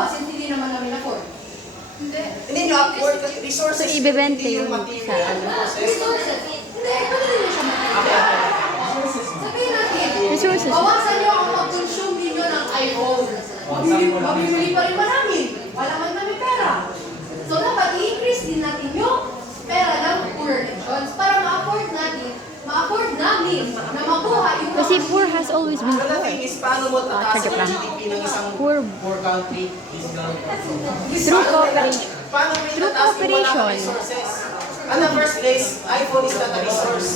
makuha since hindi naman namin afford. Hindi nyo afford resources. So, ibebenta hindi yung material. Resources. Hindi, pwede rin siya material. Sabihin natin, Resources. bawasan niyo ang mag-consume ninyo ng iPhone. Mabibili pa rin ba namin? Wala man namin pera. So, dapat i-increase din natin yung pera ng poor nations para ma-afford namin na makuha yung... Kasi poor has always been But the poor. thing is, paano mo tataas Joke ang lang. GDP ng isang Poor. poor country? Through cooperation. Paano mo Through itataas kung wala kang cooperation. resources? In the first place, iPhone is not a resource.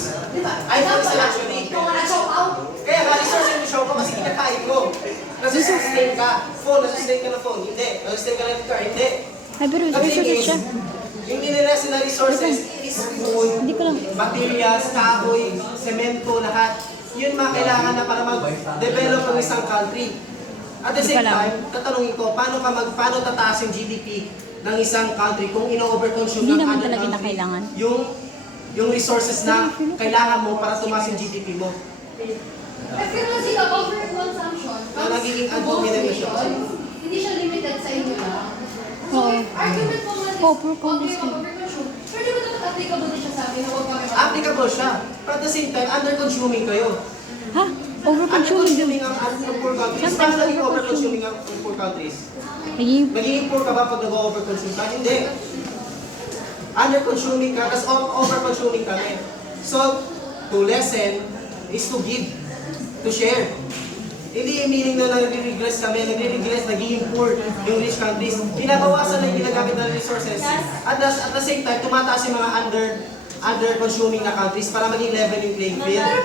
iPhone is a luxury. Kung na-show out, Kaya nga, resource yung show ko kasi kinakain mo. Nasusustain ka. Phone, nasusustain ka ng phone. Hindi. Nasusustain ka ng car. Hindi. Ay, pero The thing resources is, siya. yung nilalasin na resources is food, Hindi ko lang. materials, kahoy, semento, lahat. Yun mga kailangan na para mag-develop ng isang country. At the same time, tatanungin ko, paano tataas yung GDP ng isang country kung ino-overconsume Hindi ng naman other talaga na country kailangan. yung resources na kailangan mo para tumaas yung GDP mo. if you don't see the overconsumption, Nagiging dominant na siya. hindi siya limited sa inyo lang. So, Oo. if argument mo nga Oo, poor huwag countries kayo mag-overconsume, pwede mo dapat applicable din siya sa amin na huwag kami Applicable siya. But at the same time, under-consuming kayo. Ha? Overconsuming Under-consuming din. ang poor countries. Sometimes Paano naging over-consuming. over-consuming ang poor countries? Naging Magiging poor ka ba pag nag-overconsume ka? Hindi. Under-consuming ka, kasi over-consuming kami. So, to lessen is to give, to share. Hindi yung meaning na nagre-regress kami, nagiging poor yung rich countries. Pinabawasan na yung ginagamit ng resources. At the same time, tumataas yung mga under-consuming na countries para maging level yung playing field. Pero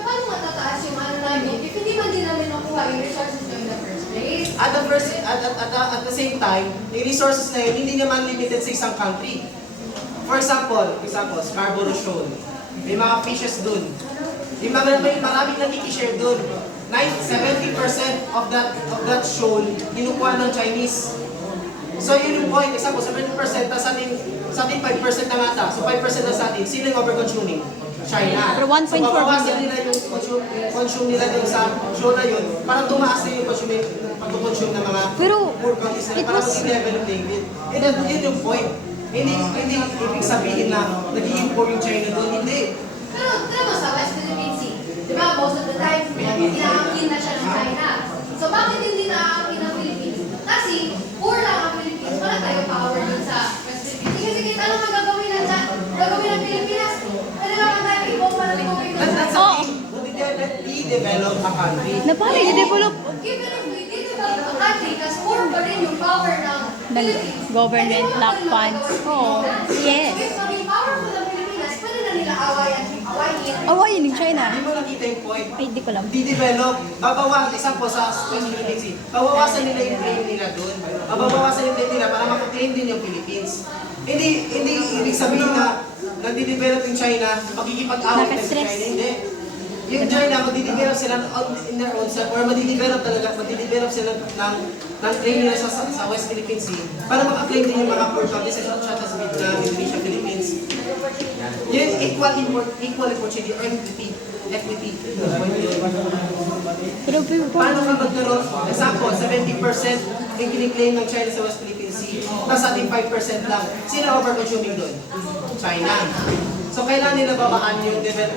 paano matataas yung ano namin if hindi man din namin nakuha yung resources nyo in the first place? At the same time, yung resources na yun, hindi naman limited sa isang country. For example, Scarborough Shoal. May mga fishes dun. May maraming nakikishare dun. 70% of that shoal, kinukuha ng Chinese. So yun yung point. Example, 70% na sa atin 5% na ata. So 5% na sa atin. Sino yung overconsuming? China. Pero 1.4 So babawasan billion. nila yung consume nila dun sa shoal na yun para tumaas na yung pag-consume ng mga Pero, poor countries na it para was- maging level of playing field. Yun yung point. Hindi ibig sabihin na nagiging poor yung China doon. Hindi. Pero tira mo sa West Philippine Sea, di ba most of the time, inaangkin na siya ng China. So bakit hindi naaangkin ng Philippines? Kasi poor lang ang Philippines, wala tayong power dun sa West Philippines. Sige, sige, ano nga gagawin ng Pilipinas? Pwede naman tayo ibang para tubig doon That's sa Oh. i-develop a country. na paano i-develop Even if we did develop a country, kasi poor pa rin yung power ng Philippines. government Pwede mo lack pa rin funds. magawa Oo. yung Pilipinas. Yes. So if maging powerful ang Pilipinas, pwede na nila awayin. Awayin ng China. Hindi mo nakita yung point. Ay, di ko lang. Di-develop, example sa West Philippine Sea, babawasan nila yung claim nila doon. Babawasan yung claim nila para makaklaim din yung Philippines. Hindi ibig sabihin na nagdi-develop yung China, magkikipag-away na sa Nakastress. China. Hindi. Yung China, magdi-develop sila in their own self, or magdi-develop sila ng claim nila sa West Philippine Sea para makaklaim din yung mga poor countries such as Vietnam, Indonesia, Philippines. Yung equal opportunity or equity. Pero, Paano ka magkaroon? Example, 70% yung kiniklaim ng China sa West Philippine Sea. Tapos ating 5% lang. Sino over-consuming doon? China. So kailangan nila babaan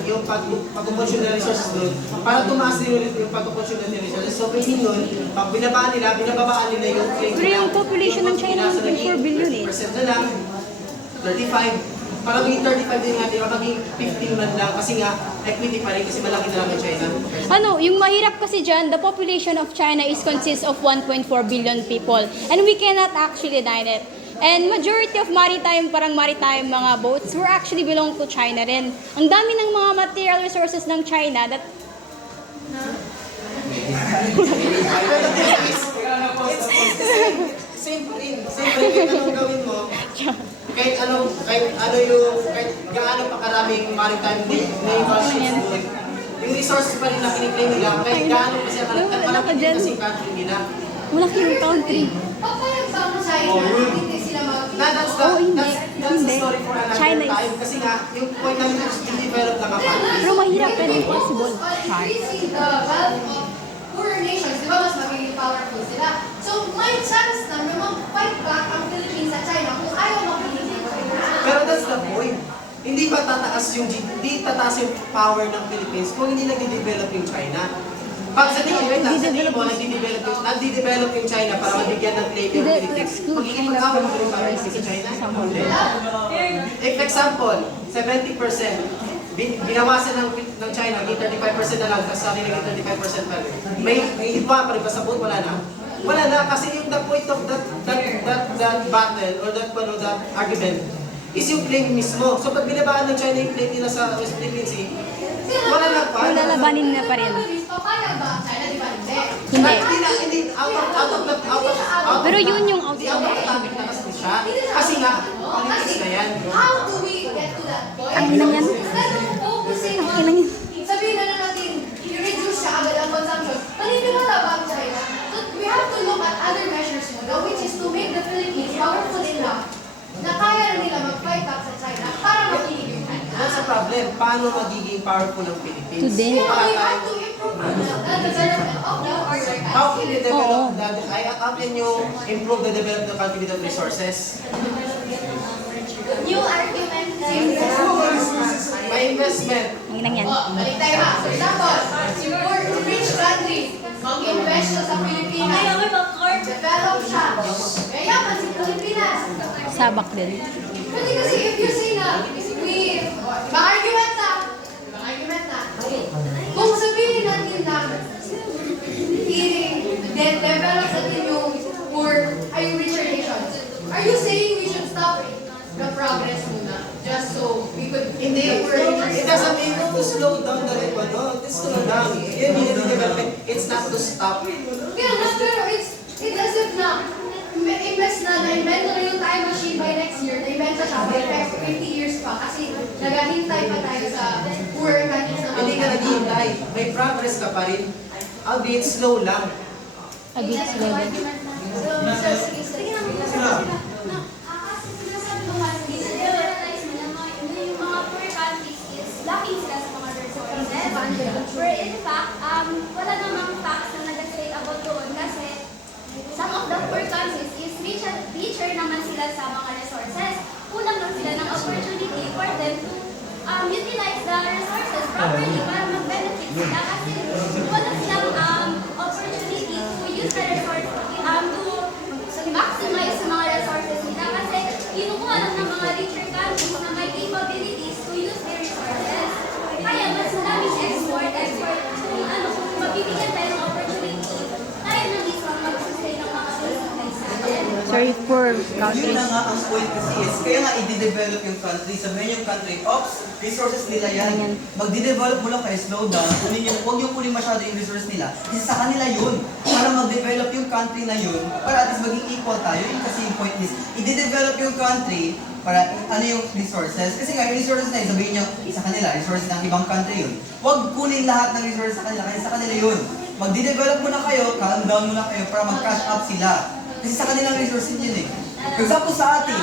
yung pag-consume ng resources doon para tumaas din ulit yung pag-consume ng resources. So meaning nun, pag binabaan nila yung claim Pero yung population ng China, 1.4 billion eh. 10% na lang, 35. Para maging 35 din natin, maging 15 man lang kasi nga equity pa rin kasi malaki na lang ang China. Ano, yung mahirap kasi dyan, the population of China is consists of 1.4 billion people. And we cannot actually deny it. And majority of maritime mga boats were actually belong to China rin. Ang dami ng mga material resources ng China that Same pa rin kahit anong gawin mo, kahit gaano pa karaming maritime ships doon, yung resources pa rin na kiniklaim nila, kahit gaano pa siya malaki din kasing country nila. malaki yung country. Papayag ba ang China? Hindi sila That's the story for another China is- time kasi nga, yung point namin is develop lang ang country. Pero mahirap and impossible. Increasing the wealth of poorer nations, di ba mas magiging powerful sila? So, might hindi ba tataas yung hindi tataas yung power ng Philippines kung hindi nagde-develop yung China? Pag sa tingin mo, nagde-develop yung China para mabigyan ng claim yung Philippines. Magiging power mo yung power sa China? If example, 70%, binawasan ng China, naging 35% na lang, tapos sa akin naging 35% pa rin. May iba pa rin ba sa boat? Wala na. Wala na, kasi yung the point of that battle or that argument is yung claim mismo. So pag binabaan ng China yung claim nila sa West Philippine Sea, wala na pa. Lalabanin na pa rin. Papayag ba ang China, di ba? Hindi. Hindi, out Pero yun yung Hindi out of topic na kasi siya. Kasi nga, politics na yan. How do we get to that point? Ang ina yan. Instead of focusing Ang ina yan. sabihin na lang natin, i-reduce siya agad ang consumption. Paniniwala ba ang China? So we have to look at other measures muna, which is to make the Philippines powerful enough na kaya na nila mag-fight back sa China para makinig yung China. What's the problem? Paano magiging powerful ang Philippines? Today. Kaya we have to improve the development of the order. How can you develop how can you improve the development of the country without resources? New argument na May investment. Ang ina yan. balik tayo ha. For example, for rich country, mag-invest siya sa Pilipinas. Develop siya. Kaya man si Pilipinas. Sabak din. Pwede kasi if you say na, ma-argument na. Kung sabihin natin na, i-develop natin yung richer nations, are you saying we should stop the progress muna? Just so we could... Hindi. It doesn't mean to slow down the rate. No, it's slow down. Yun yung development. It's not to stop. Kaya na, pero it's as if na, invest na, na-invento na yung time machine by next year, na-invento siya by 50 years pa, kasi naghahintay pa tayo sa poorer countries na Hindi ka naghihintay. May progress ka pa rin. Albeit slow lang. A bit slow din. Where in fact, wala namang facts na nag-state about doon kasi some of the poor countries is richer naman sila sa mga resources. Kulang lang sila ng opportunity for them to utilize the resources properly para mag-benefit sila kasi wala silang opportunity to use the resources to maximize sa mga resources nila kasi kinukuha lang ng mga richer countries na may capabilities to use their resources. Kaya mas maraming export, kung mabibigyan tayo ng opportunity, tayo na mismo mag-sustain ng mga businesses natin. Sorry for Yun countries. na nga ang point kasi is, kaya nga i-develop yung country, sabihin yung country, ops, resources nila yan. Magdi-develop mo lang kayo, slow down, huwag yung kunin masyado yung resources nila. Kasi sa kanila yun, para mag-develop yung country na yun, para at least maging equal tayo. Yun kasi yung point is, i-develop yung country, para ano yung resources. Kasi nga, yung resources na yun, sabihin nyo, sa kanila, resources ng ibang country yun. Huwag kunin lahat ng resources sa kanila, kasi sa kanila yun. Magdi-develop muna kayo, calm down muna kayo para mag-cash up sila. Kasi sa kanilang resources yun eh. For example sa atin,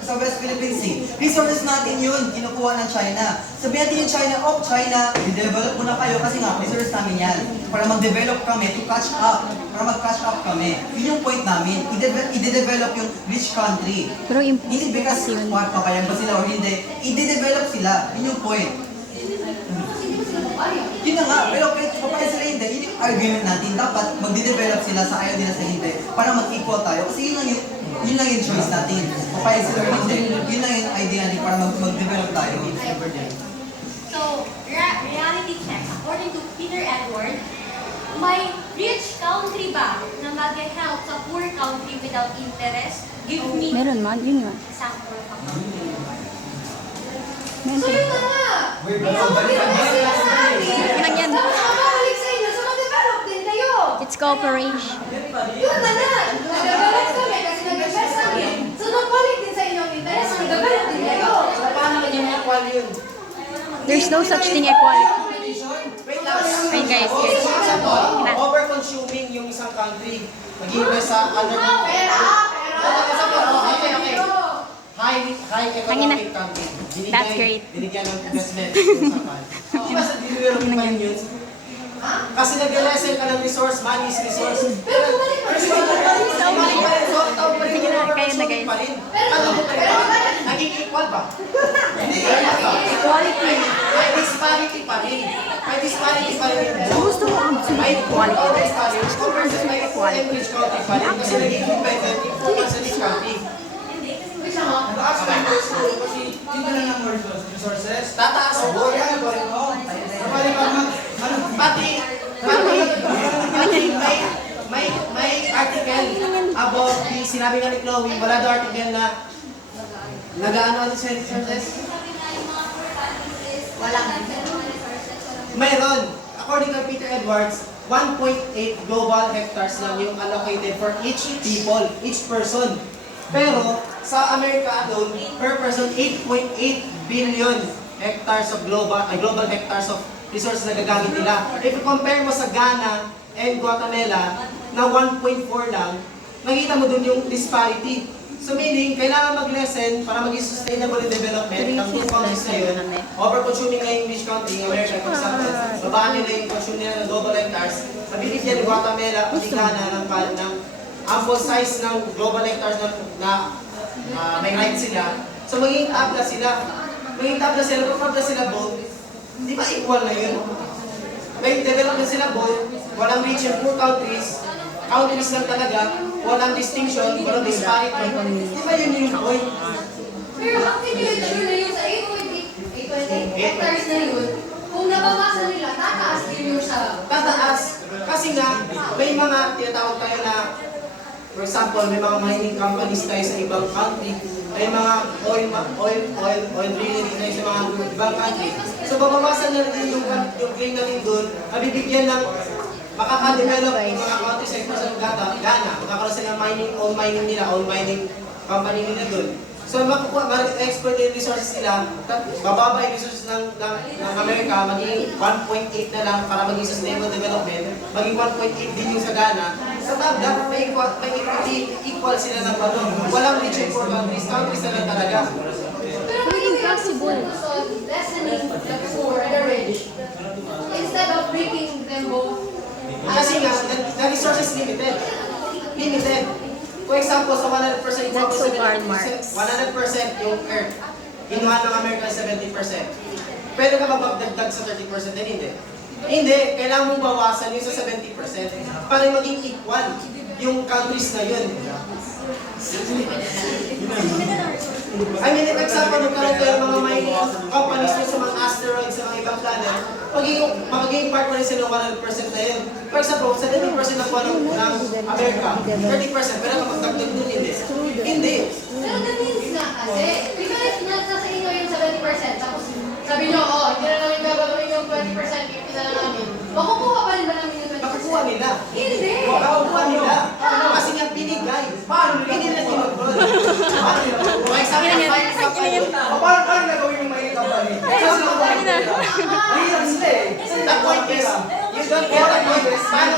sa West Philippine Sea, resources natin yun, kinukuha ng China. Sabihin natin yung China, China, i-develop muna kayo kasi nga, resources namin yan. Para mag-develop kami, to catch up. Para mag-catch up kami. Yun yung point namin. I-develop yung rich country. Pero Hindi because yun. papayag ba sila o hindi, i-develop sila. Yun yung point. Yun na nga, pero kahit papayag sila hindi, yun yung argument natin. Dapat magde-develop sila sa ayaw nila sa hindi para mag-equal tayo. Kasi yun lang yung choice natin. Papayag sila o hindi, yun lang yung idea natin para mag-develop tayo. So, reality check. According to Peter Edward, may rich country ba na mag-help sa poor country without interest? Give me Meron man, yun nga. example. So yun na nga. So mag-invest sila sa atin. Yan yan. Tapos mabalik sa inyo, so mag-develop din kayo. It's cooperation. Yun na nga. Nag-develop kami kasi nag-invest kami. So magbalik din sa inyo ang interest, mag-develop din kayo. So paano naging equal yun? There's no such thing equality. Wait lang. Ayun guys, Okay, guys. so example, over-consuming yung isang country. Mag-invest sa other Okay. High economic country. That's great. Binigyan ng investment yung sa country. Diba sa develop pa yun? Kasi nag-lesson ka ng resource, money is resource. Pero bumalik pa rin. Money pa rin, so tao pa rin. Sige na, kayo na, guys. Pa rin. Alam mo pa rin. Naging equal ba? Hindi. Equality. May disparity pa rin. May disparity pa rin. Gusto mo May equality pa rin. Compared sa may equal and rich country pa rin. Kasi naging independent yung focus sa rich country. Wait lang, ha? Kasi hindi na lang more resources. Tataas ang board. Pati may article about the sinabi nga ni Chloe, wala daw article na nag-ano sa resources? Walang. Mayroon. According to Peter Edwards, 1.8 global hectares lang yung allocated for each people, each person. Pero sa Amerika alone, per person, 8.8 billion hectares of global hectares of resources na gagamit nila. If you compare mo sa Ghana and Guatemala na 1.4 lang, nakita mo dun yung disparity. So meaning, kailangan mag-lessen para maging sustainable in development ng two countries na yun. Over-consuming na yung rich country, yung America, for example, babaan nila yung consume nila ng global hectares. Nabibigyan ng Guatemala at Ghana ng ample size ng global hectares na may right sila. So maging tabla sila. Maging tabla sila, kung tabla sila both, di ba equal na yun? May development sila both, walang rich and poor countries lang talaga, walang distinction, walang disparity. Di ba yun yung point? Pero how can you ensure na yun sa 8.8 hectares na yun, kung nababasa nila, tataas din yung sa... Tataas. Kasi nga, may mga tinatawag tayo na, for example, may mga mining companies tayo sa ibang country, may mga oil drilling tayo sa mga ibang country. So, babawasan na rin yung claim natin doon, mabibigyan ng makaka-develop yung mga country sectors ng Ghana, makakaroon sila ng own mining company nila doon. So, mag-export yung resources nila, bababa yung resources ng Amerika, maging 1.8 na lang para maging sustainable development, maging 1.8 din yung sa Ghana. Sa tabla, may equal sila ng balon. Walang rich and poor countries na lang talaga. Pero why do we have to focus on lessening the poor and the rich instead of breaking them both? Kasi nga, the resources limited. Limited. For example, sa 100% That's so hard, Mark. 100% yung earth. Kinuha ng Amerika 70%. Pwede ka ba magdagdag sa 30%? Then hindi. Hindi. Kailangan mong bawasan yung sa 70% para maging equal yung countries na yun. I mean, if example, nagkaroon tayo ng mga mining companies nyo sa mga asteroids, sa mga ibang planet, magiging part pa rin sila ng 100% na yun. For example, 70% ng Amerika, 30%, pero kapag dagdag nun, hindi. Hindi. Pero that means nga kasi, even if nasa sa inyo yung 70%, tapos sabi nyo, oh, hindi na namin gagawin yung 20%, 50 na lang namin. Makukuha pa rin ba namin yung 20%? Makukuha nila. Hindi! Makukuha nila. Kasi nga binigay. Paano nila? Hindi nila tinutol. Paano nila? For example, Paano nagawin yung mining company? Mahirap sila eh. the point is, you don't get the point. Paano?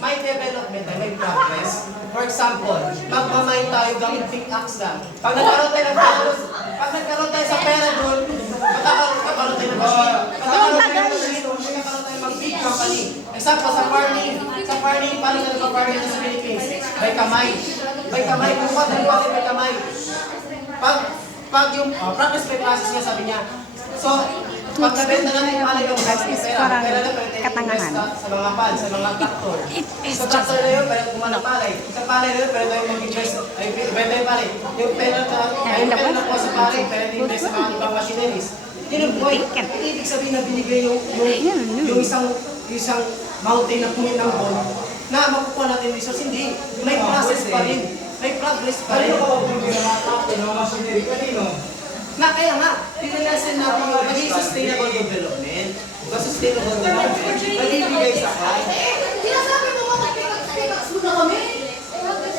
May development tayo, may progress. For example, magmamay tayo gamit pickaxe lang. Pag nagkaroon tayo sa pera doon, magkakaroon tayo ng machine. Magkakaroon tayo mag-big company. Example, sa farming, paano ka nagpa-farming sa Philippines? May kamay. May kamay. Kung ba't nagpapalay may kamay? Pag yung practice by process niya, sabi niya. So, pag nabenta natin yung palay yung pera na pwede katangahan. sa mga pan, sa mga traktor. Sa traktor na yun, pwede kumalang palay. Sa palay na yun, pwede tayo mag-invest. Ay, pwede yung palay. Yung pera na po sa palay, pwede invest sa mga ibang machineries. Yun ang point. Ibig sabihin na binigay yung isang mountain na pumin ng ball na makukuha natin resource. Hindi. May process pa rin. May progress pa rin. Na kaya nga, pinalasin natin yung maging sustainable development. Sustainable development, nalibigay sa kaya. Sinasabi mo mga pickaxe mo na kami?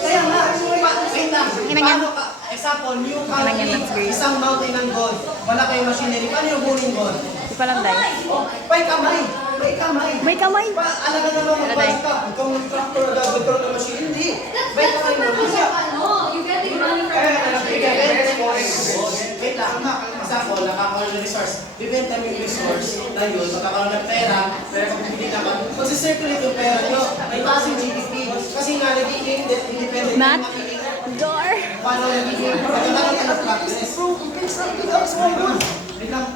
Kaya nga, wait lang, paano ka, example, new country, isang mountain ng gold, wala kayong machinery, paano yung huling gold? Di pa lang dahil. May kamay! May kamay! May kamay. Alaga naman magbayad ka, ikaw mag-tractor, gagawin ng machine, hindi. May That's kamay the mo purpose of ano, you getting money from Wait lang, example, nakakaroon ng resource. Bibenta mo yung resource na yun, magkakaroon ng pera, pero kung hindi naman, magsisirculate yung pera nyo, may taas yung GDP. Kasi nga, nagiging independent Matt? yung Door. paano nagiging nagkakaroon ka ng progress.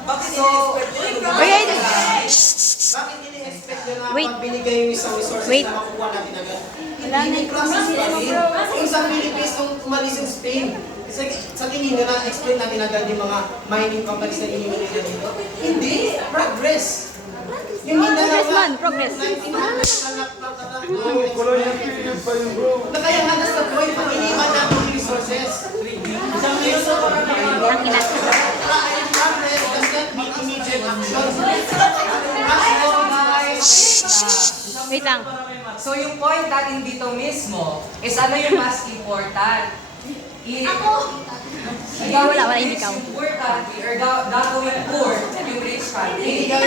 Bakit So, Wait, bakit ini-expect nyo na Wait. pag binigay yung isang resources Wait. na makukuha natin agad? Hindi process pa rin. Yung sa Philippines, nung umalis yung Spain, sa tingin nyo na explain natin agad yung mga mining companies na iniwan nila dito? Hindi. Progress. Yung Progress man, progress. Nakayahan na sa point pag iniwan natin yung resources. Isang resource para ang ina. progress does not mean immediate action. Wait lang. So yung point natin dito mismo is ano yung mas important? Wala, hindi ikaw. Yung poor country or gagawin poor yung rich country. Diba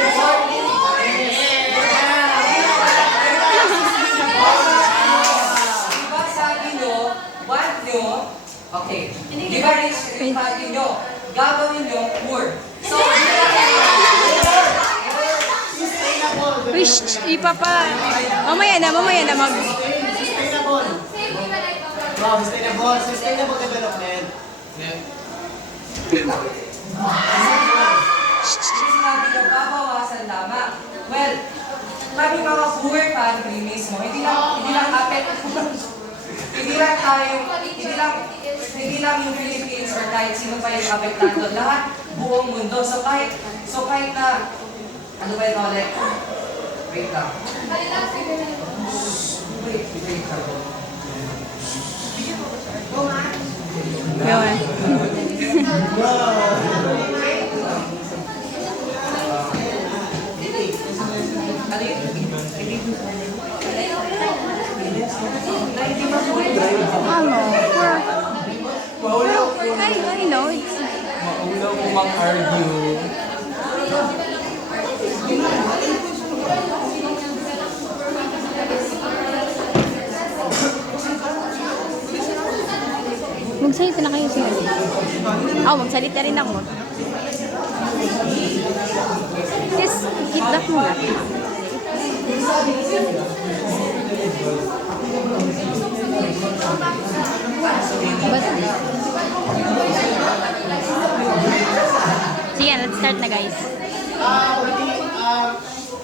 sabi nyo, want nyo, okay, diba rich country nyo, gagawin nyo poor. So, Uy, ipapa. Mamaya na mag... Sustainable. Wow, sustainable development. sinabi nyo, babawasan lamang. Well, kami mga poor country mismo, hindi lang yung Philippines or kahit sino pa yung apektado, lahat buong mundo. So kahit na, ano ba yung ulit? Wait lang. Wait. Yun. Ano yun? I know. It's... Mauna ko mag-argue. Magsalita na kayo siya. Magsalita rin ako. Just hit that muna. Sige, let's start na guys.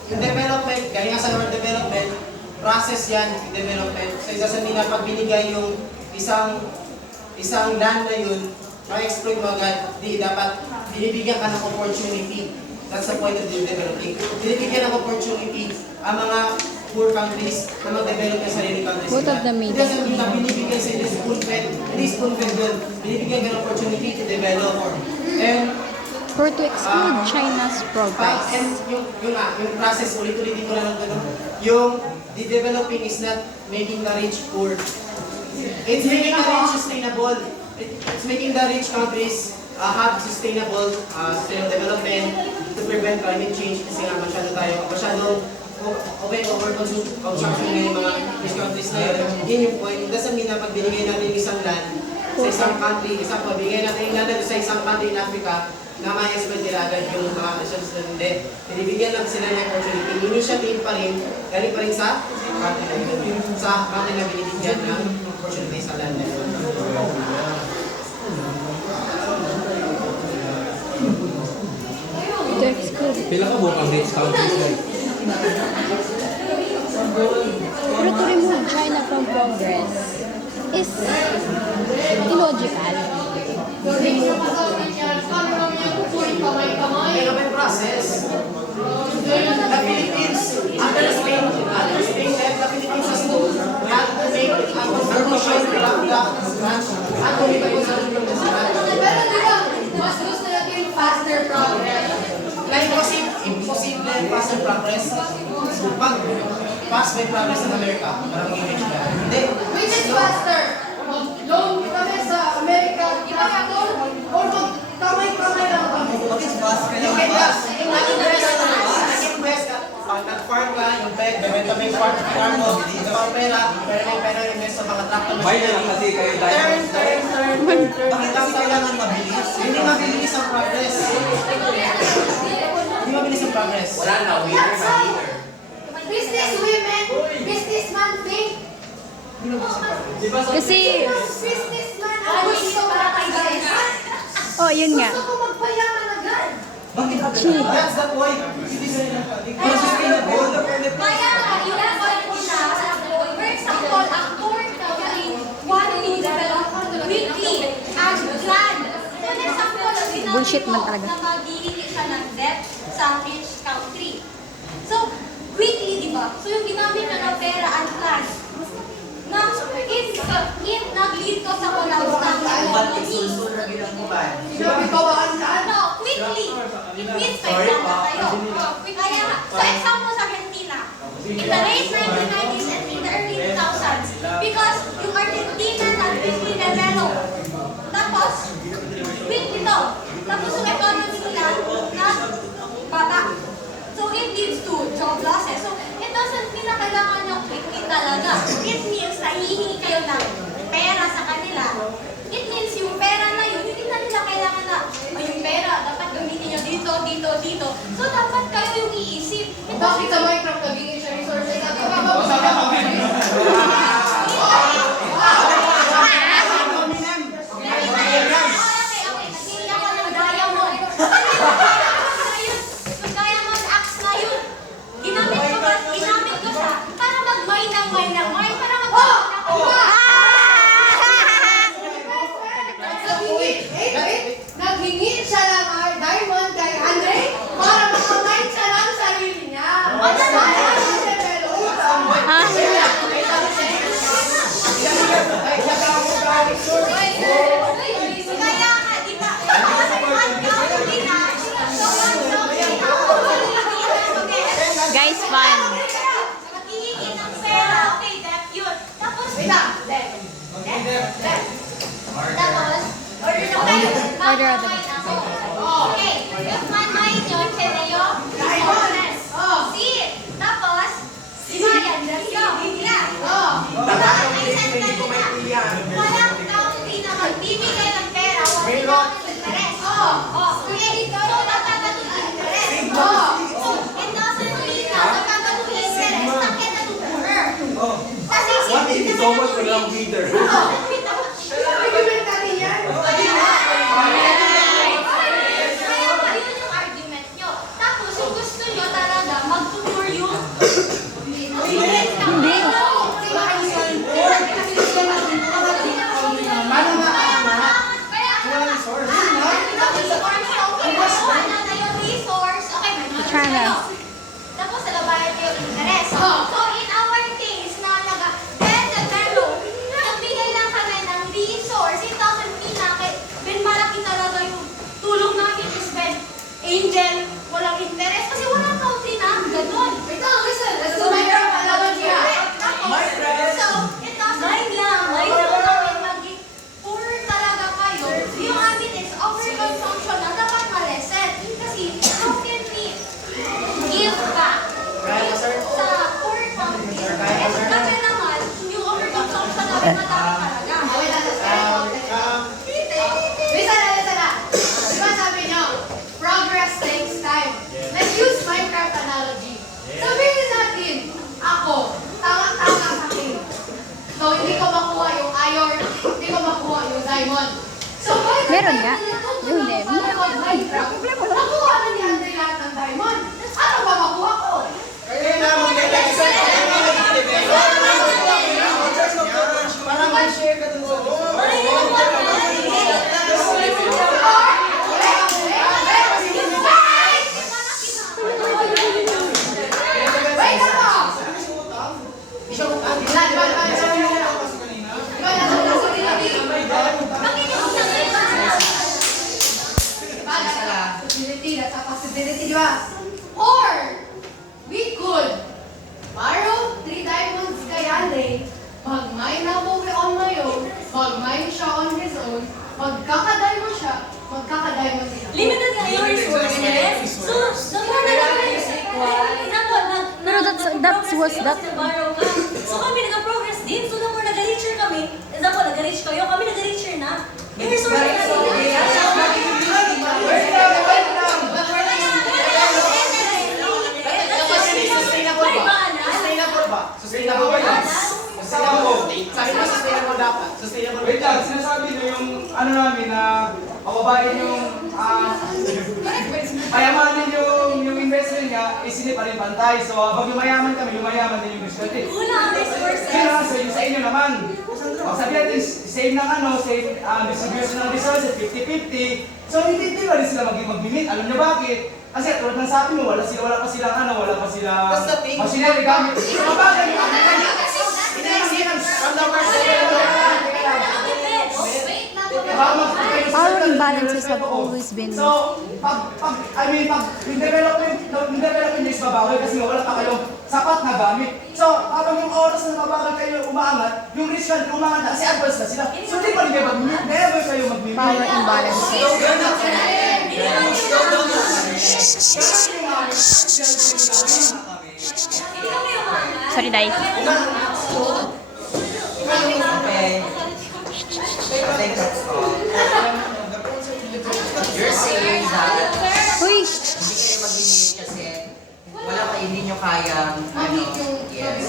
Yung development, gaya nga sa word development, process yan, yung development. So isa sa nila, pag binigay yung isang land na yun, ma-exploit mo agad, di dapat binibigyan ka ng opportunity. That's the point of the developing. Binibigyan ng opportunity ang mga poor countries na mag-develop ng sarili countries. Both of them Hindi sa nila, binibigyan sa inyo spoon-fed, hindi spoon-fed yun. Binibigyan ka ng opportunity to develop. And For to exclude China's progress. And yung process, ulit-ulitin ko lang ng ganun. Yung the developing is not making the rich poor. It's making the rich sustainable. It's making the rich countries have sustainable development to prevent climate change kasi nga masyadong overconsumption ng mga rich countries na yun. Yun yung point. Doesn't mean na pag binigay natin isang land sa isang country, bigay natin yung land sa isang country in Africa, na ma-exploit nila agad yung mga resources na hindi. Binibigyan lang sila ng opportunity. Initiative pa rin, galing pa rin sa country na yun. Sa country na binibigyan ng opportunity sa land na yun. To exclude. Pila ka buong ang rich countries guys? Pero to remove China from progress is illogical. May may process. The Philippines, under Spain, the Philippines has to make a contribution from the scratch. And to make a contribution from the scratch. Pero di ba, mas gusto natin yung faster progress. Like, imposible yung faster progress. Pag fast may progress ng Amerika, parang image ka. Hindi. Which is faster? Loan kami sa Amerika, ipakatol, o magkamay-kamay lang kami. Bakit fast ka Yung lang kaya, fast? nag-invest ka, pag nag-farm ka, yung peg, bebenta mo yung farm mo, ipang pera, pero invest sa mga tractor Buy na lang kasi kayo tayo. Bakit kasi kailangan mabilis? Hindi mabilis ang progress. Hindi mabilis ang progress. Wala na, That's how business women, businessman think. Kasi Businessman Gusto para kay guys. Oh, yun nga. Gusto ko magpayaman agad. Bakit agad? That's the point. Hindi sila Para sustainable. Kaya nga, yung effort ko siya, for example, ang court company want to develop weekly and plan. For example, sinabi Bullshit man mo talaga. na maghihingi siya ng debt sa rich country. So, weekly, di ba? So, yung ginamit niya ng pera and plan, na if nag-lead ko sa collapse ng economy, Sinabi ko ba ang saan? no, quickly. It means may plan na kayo. Kaya, so example sa Argentina, in the late 1990s and in the early 2000s, because yung Argentina quickly developed. Tapos, quickly to. Tapos yung economy nila na bata. So it leads to job losses. So it doesn't mean na kailangan yung quickly talaga. It means na hihingi kayo ng pera sa kanila. It means yung pera na yun, hindi na nila kailangan na, "Ay, yung pera, dapat gamitin nyo dito, dito, dito." So dapat kayo yung iisip. It Bakit sa doesn't- Minecraft naging siya resources? At iba ba sa Okay, naghingi ako ng diamond. Yung diamond axe na yun, ginamit ko siya para mag-mine ng mine ng mine, para Naghingi siya ng diamond kay Andre para makamine siya ng sarili niya. Kaya nga, di ba? Kasi undoubtedly na, so undoubtedly na, Guys, fun. maghihingi ng pera, okay, debt yun. Tapos, tapos, order na kayo. Order order. Mine ako. Okay, if man-mine yun, Cheneo, resources. See? Tapos, Simayan, yan. Diba, ay send kanina. Walang country na magbibigay ng pera, walang interest. Okay, so nakakatong interest. So, it doesn't mean na nakakatong interest, sakit na tutuher. Kasi bidder? Argument natin yan. Kaya nga, yun yung argument nyo. Tapos, yung gusto nyo talaga, mag-tour yung Hindi. China. Tapos nagabayad kayo ng interest. So in our case na nag-develop, nagbigay lang kami ng resource. It doesn't mean na ben malaki talaga yung tulong namin is ben angel, walang interest. Kasi walang country na ganun. Wait lang, listen. Let's do Minecraft analogy. So, it doesn't mean lang namin maging poor talaga kayo. Yung amin is overconsumption na dapat ma-lessen. Kasi how can we give back sa poor countries? Kasi naman, yung overconsumption namin madami talaga. Wait lang, let's get it out. Listen na. Diba sabi nyo, progress takes time. Let's use Minecraft analogy. Sabihin natin, ako, tanga-tanga sa akin. So, hindi ko makuha yung iron, hindi ko makuha yung diamond. So, by the Meron time nga. na natuto Yun ng eh. Minecraft, nakuha na ni Andre lahat ng diamond. Ano ba makuha ko? Para mag-share ka dun sa Wait lang! Possibility, that's a possibility, di ba? Or, we could borrow 3 diamonds kay Andre, mag-mine ako on my own, mag-mine siya on his own, magkaka-diamond siya, magkaka-diamond siya. Limited nga yung resources. So, the more na lang kayo sa Pero that So kami nag-progress din. So the more nag-richer kami, example, nag-rich kayo, kami nag-richer na. Yung resources na Sustainable ba? Sustainable ba yun? Sustainable. Sabi mo sustainable dapat. Sustainable. Wait lang, sinasabi nyo yung ano namin na pababain yung payamanin yung investment niya, isini pa rin pantay. So habang yumayaman kami, yumayaman din yung investment. Kaya nga, so yung sa inyo naman. Sabi natin, same ng same distribution ng resources, 50-50. So hindi ba rin sila mag-limit? Alam nyo bakit? Kasi tulad ng sabi mo, wala pa silang That's the thing. machinery gamit. So bakit? Power imbalances have always been- So, pag yung development is babawi kasi wala pa kayong sapat na gamit. So, habang yung oras na mabagal kayo umaangat, yung risk country umangat na kasi advance na sila. So, di ba rin kayo mag-mute? Never kayo mag-mute. Power imbalances. Sorry, Dai. Okay. I think that's all. You're saying that Uy! hindi kayo mag-limit kasi hindi nyo kayang, yes.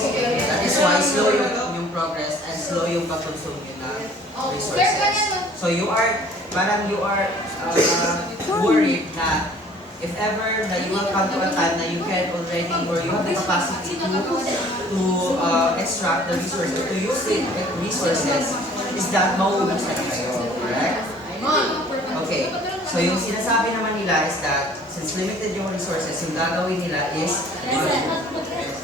That is why slow yung progress and slow yung pag-consume nyo ng resources. So you are worried na if ever that you will come to a time na you can already or you have the capacity to extract the resources, to use the resources, is that mauubos na kayo, correct? Okay, so yung sinasabi naman nila is that since limited yung resources, yung gagawin nila is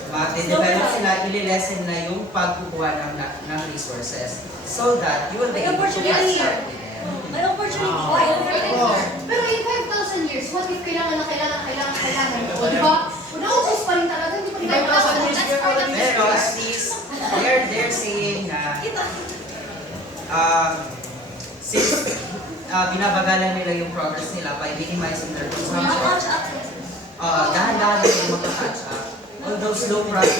mag-develop sila, ili-lessen na yung pagkukuha ng resources so that you will be able to extract them. Pero in 5,000 years, what if kailangan? O diba? Naubos pa rin talaga, hindi pa rin tayo makakalaga. That's part of it. Pero at least, they're saying na since binabagalan nila yung progress nila by minimizing their consumption, dahan-dahan nila yung magka-catch up. Although slow progress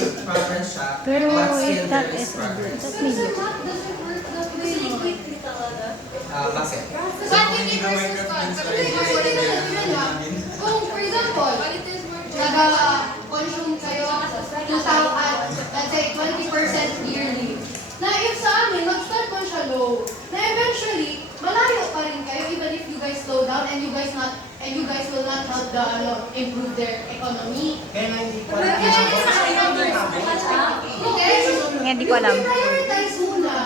siya, Pero but still if that there is is progress. that may be. Doesn't work that way. Bakit? Quantity versus kung for example, nag-consume kayo 2,000, let's say 20% yearly, na if sa amin, mag-start mo siya low, na eventually, malayo pa rin kayo even if you guys slow down and you guys will not help the improve their economy. Kaya nga hindi pa Okay, Hindi ko alam. prioritize muna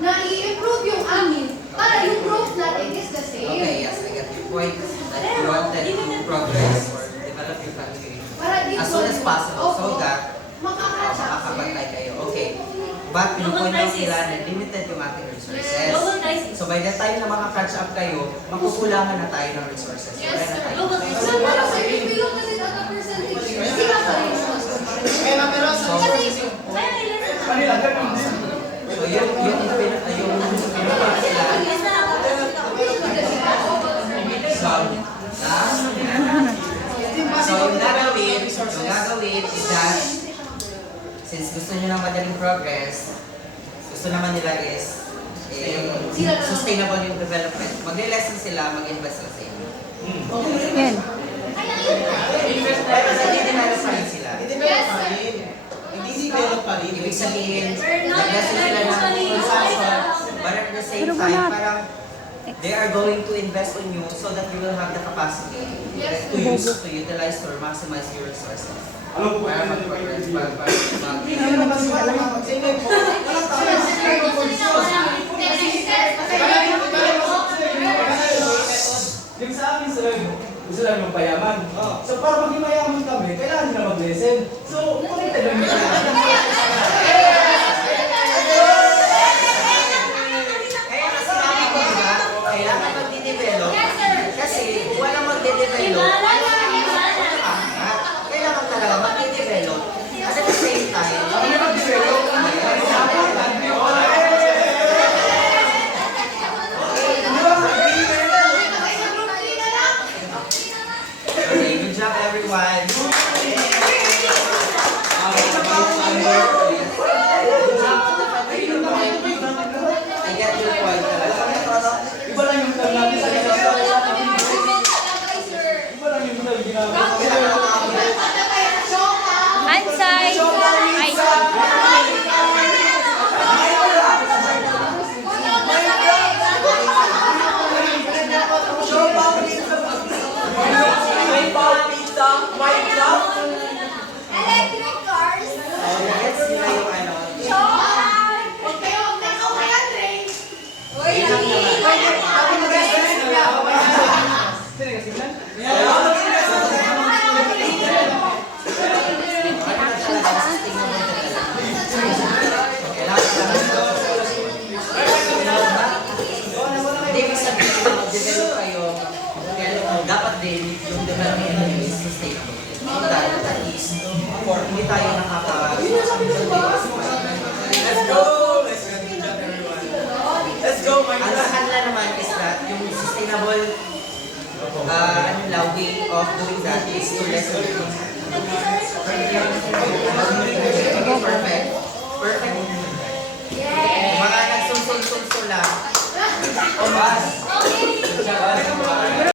na i-improve yung amin para yung growth natin is the same. Okay, yes, I get your point that you wanted to progress or develop your country Para dito, as soon as possible so Opo. that makakatch up. makakabantay kayo. Okay. But pinupoint out nila na limited yung ating resources. So by the time na makakatch up kayo, makukulangan na tayo ng resources. Yes, Wala na sir. tayo. So, pero sir, if we look at it at a percentage, sila pa rin siya. Kaya nga, pero sa resources yung Kanila, ganun din. So yung pinupoint nila, so yung gagawin is that since gusto nyo ng madaling progress, gusto naman nila is sustainable yung development. Magle-lesson sila, mag-invest sila sa inyo. Yan. Pero nag-develop pa rin sila. i-develop pa rin. Hindi develop pa rin. Ibig sabihin, nag-lesson sila ng consumption, but at the same Pero time, wala. parang they are going to invest on you so that you will have the capacity to utilize or maximize your resources. Alam ko Para kaya mag-progress, Hindi naman kasi wala naman. Sa inyo po. Walang Yung sa amin sila, gusto lang magpayaman. So para maging mayaman kami, kailangan nila mag-lesson. So, connected lang nila. Kaya nga sinabi ko diba, kailangan magde-develop kasi walang magde-develop, kailangan talaga magde-develop at the same time, okay, good job everyone. ano lang, way of doing that is to lessen it. Perfect. Perfect. Mga nagsulsul-sulsul lang. Mas.